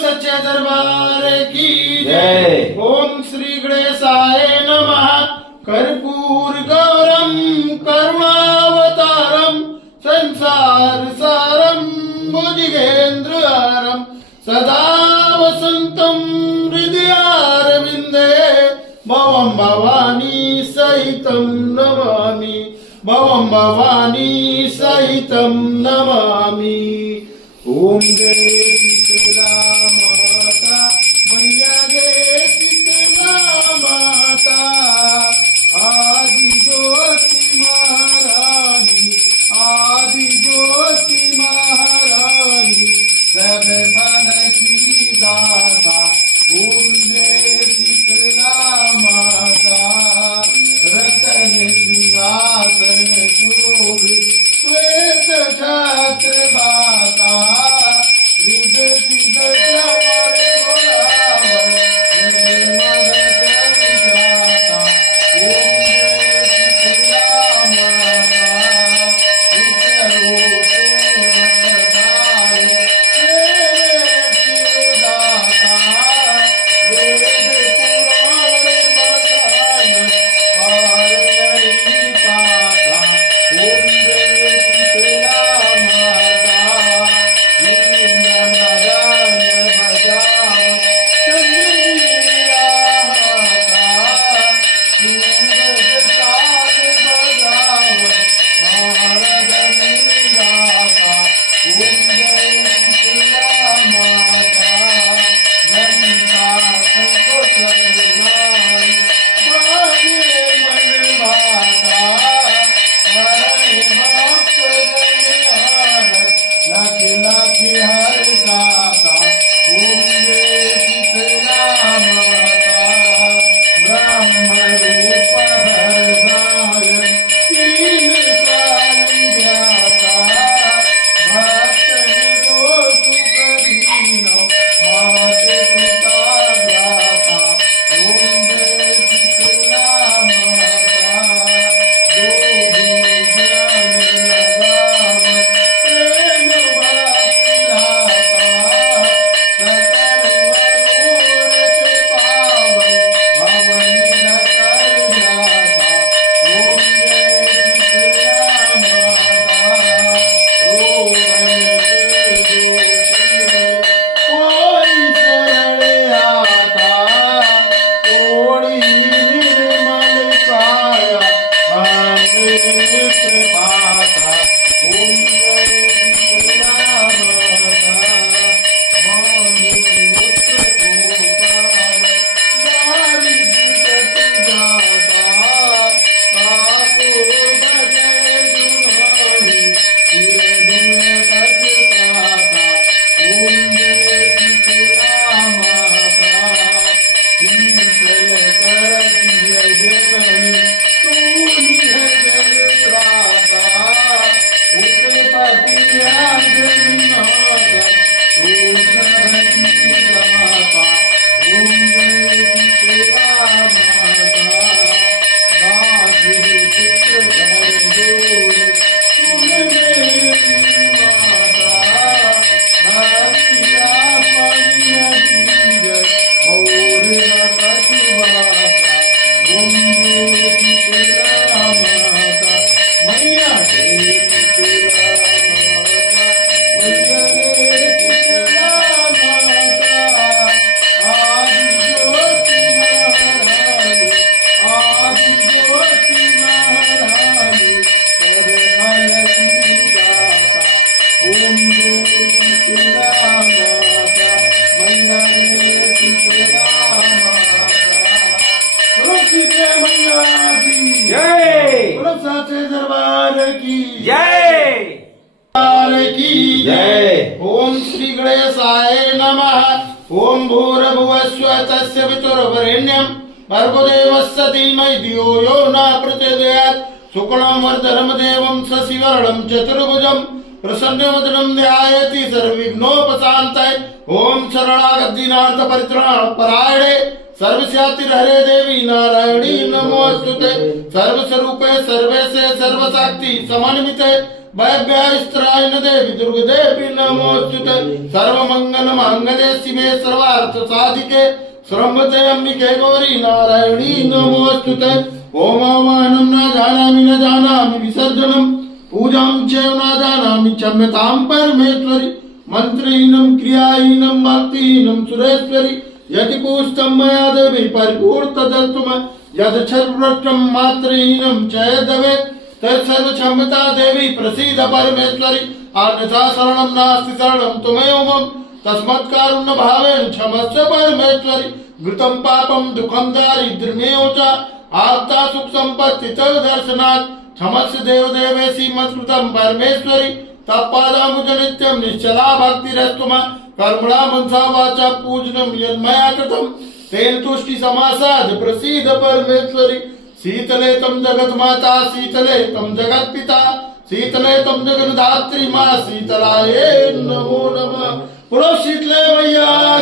सच्चे दरबार की जय। ओम श्री गणेशाय नमः। कर्पूर गौरम करुणावतारम संसार सारम भुजगेंद्रहारम सदा वसंतम हृदयारविंदे भवं भवानी सहितं नमामि। भवं भवानी सहितं नमामि। ओम जय शीतला माता मैया जय शीतला माता। आदि ज्योति महारानी आदि ज्योति महारानी सब फल की दाता। ओम जय शीतला माता। रतन सिंहासन शोभित श्वेत छत्र बाता। दरबार की जय। की जय। ओम श्री गणेशाय नमः। ओम भूर्भुवस्व तस्य पितुर्वरेण्यं भर्गो देवस्य धीमहि धियो यो न प्रचोदयात्। शुक्लं वरदं देवं शशिवर्णं चतुर्भुजं प्रसन्नवदनं ध्यायति सर्वविघ्नोपशान्तये। ओम शरणागतिनाथ परित्राणपरायणे सर्वस्याति हरे देवी नारायणी नमोस्तुते। सर्वस्वरूपे सर्वेशे सर्वशक्ति समन्विते भयभ्यस्त्राय न देवी दुर्गदेवी नमोस्तुते सर्वमंगल मांगल्ये शिवे सर्वार्थ साधिके श्रमते अंबिके गौरी नारायणी नमोस्तुते ओम आवाहनं न जानामि विसर्जनं पूजां च न जानामि क्षम्यतां परमेश्वरि मंत्रहीनं क्रियाहीनं भक्तिहीनं सुरेश्वरि यदि पूजितं मया देवी परिपूर्तदस्तु यद सर्वत्रं मात्रहीनं च यद्भवेत् तत्सर्व क्षमता देवी प्रसीद परमेश्वरि अन्यथा शरणं नास्ति शरणं त्वमेव मम तस्मात् कारुण्य भावेन क्षमस्व परमेश्वरि घृतं पापं दुःखं दारिद्र्यमेव च आप्ता सुख संपत्ति च दर्शनात् क्षमस्व देव देवेशी मत्कृतं परमेश्वरि तत्पादामुज नित्यं निश्चला भक्तिरस्तु मम कर्मणा मनसा वाचा पूजनं यन्मया कृतं तेन तुष्टि समासाद प्रसीद परमेश्वरि शीतले तम जगत माता शीतले तम जगत पिता शीतले तम जगन्धात्री मां शीतलाये नमो नमः बोलो शीतले मैया